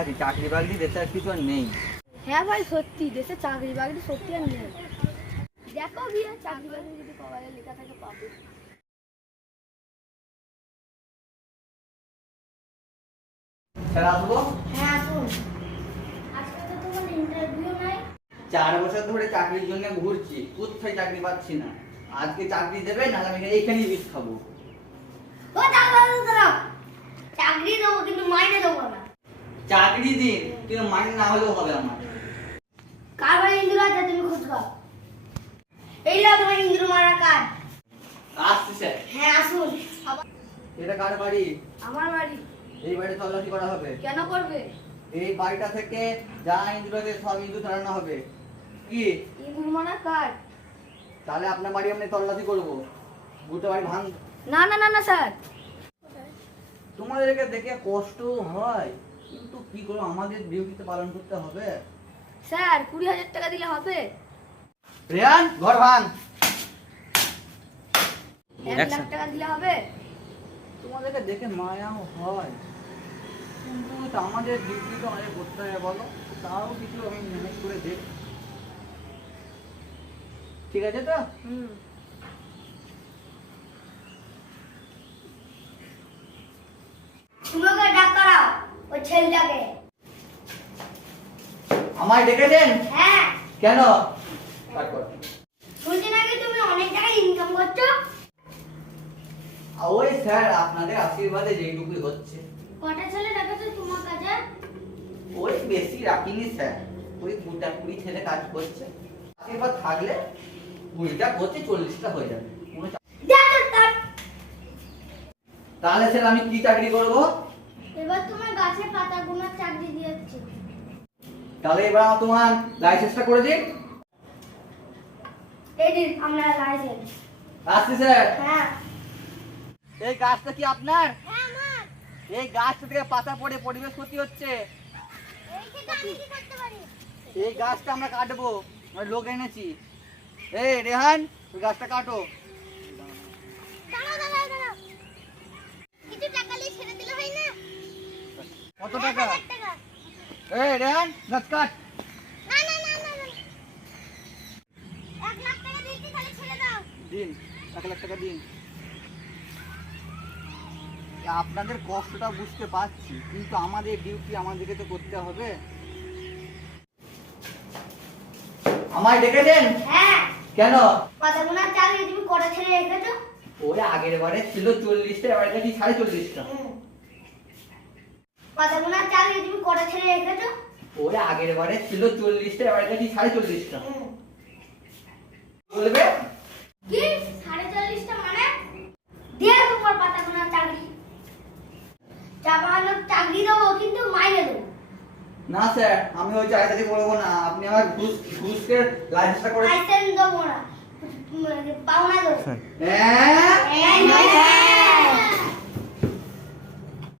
আছে, চাকরি বাকরি দেশে আর কিছু আর নেই। হ্যাঁ ভাই সত্যি, দেশে চাকরি বাকরি সত্যি আর নেই। দেখো বিয়ে চাকরি বাকরি যদি পাওয়া যায়, লেখা থাকে পাবো। স্যার আসবো? হ্যাঁ আসুন। আজকে তো তোমার ইন্টারভিউ নাই। 4 বছর ধরে চাকরির জন্য ঘুরছি, কোথায় চাকরি পাচ্ছি না। আজকে চাকরি দেবে, নাহলে আমি এইখানেই বিষ খাবো। ও দাঁড়াও, চাকরি দেবো কিন্তু মাইনে দেবো না। চাকরি দিন, কিন্তু মাইনে না হলেও হবে আমার। কার বাড়ি ইন্দুর আছে তুমি খোঁজ পাও। এই নাও তোমার ইন্দুর মারা কার্ড। আসছি স্যার। হ্যাঁ আসুন। এটা কার বাড়ি? আমার বাড়ি। এই বাড়ি তল্লাশি করা হবে। কেন করবে? এই বাড়িটা থেকে যা ইঁদুর আছে সব ইঁদুর ধরানো হবে। কি ইন্দুর মারা কার্ড? তাহলে আপনার বাড়ি আমি তল্লাশি করবো, গোটা বাড়ি ভাঙ। না না না না স্যার। তোমাদেরকে দেখে কষ্ট হয়, কিন্তু কি করবো, আমাদের ডিউটিতে পালন করতে হবে। স্যার 20,000 টাকা দিলে হবে? রেহান ঘর ভাঙ। 1 লাখ টাকা দিলে হবে? তোমাদেরকে দেখে মায়াও হয়, কিন্তু তো আমাদের ডিউটি তো আমাদের করতে হবে বলো। তাও কিছু আমি ম্যানেজ করে দেখ। ঠিক আছে তো? হুম। তোমাকে ডাক করাও ওই ছেলেটাকে। আমায় ডেকেছেন? হ্যাঁ। কেন? কাট কর। শুনছি নাকি তুমি অনেক টাকা ইনকাম করছো? ওই স্যার আপনাদের আশীর্বাদে যেটুকুই হচ্ছে। কটা ছেলে ডাকেছো তোমার কাছে? ওই বেশি রাখিনি স্যার, ওই 20 ছেলে কাজ করছে। আশীর্বাদ থাকলে 20টা করছে, 40টা হয়ে যাবে। তাহলে স্যার আমি কি চাকরি করব? এবার তোমার গাছে পাতা গোনার চাকরি দিয়েছি। তাহলে এবার তোমার লাইসেন্সটা করে দিন। এই দিন আমরা লাইসেন্স। আসছি স্যার। হ্যাঁ। এই গাছটা কি আপনার? হ্যাঁ আমার। এই গাছটা থেকে পাতা পড়ে পরিবেশ ক্ষতি হচ্ছে। এই ক্ষেত্রে আমি কি করতে পারি? এই গাছটা আমরা কাটবো, আমরা লোক এনেছি। এই রেহান, ওই গাছটা কাটো। দাঁড়াও দাঁড়াও দাঁড়াও, কিছু টাকা নিয়ে ছেড়ে দিলে হয় না? কত টাকা? 1,000 টাকা। এই রেহান, গাছ কাট। না না না না না, 1 লাখ টাকা দিয়েছি, তাহলে ছেড়ে দাও। দিন, 1 লাখ টাকা দিন। আপনাদের কষ্টটা বুঝতে পারছি, কিন্তু আমাদের ডিউটি আমাদেরকে তো করতে হবে। আমায় ডেকেছেন? হ্যাঁ। কেন? পাতা গোনার চাকরি তুমি কটা ছেলে রেখেছো? ওই আগের বারে ছিল 40টা, এবার কাছে 40.5টা। পাতা গোনার চাকরি তুমি কটা ছেলে রেখেছো? ওই আগের বারে ছিল 40টা, এবার কাছে 40.5টা। বলবে কি 40.5টা মানে? দিয়ে তোমার পাতা গোনার চাকরি। চাপানোর চাকরি দেবো, কিন্তু মাইনে দেবো না স্যার, আমি ওই চাকরি করবো না। আপনি আমার ঘুষকে লাইসেন্সটা করে। লাইসেন্স দেবো না, পাওনা দেবো। হ্যাঁ? হ্যাঁ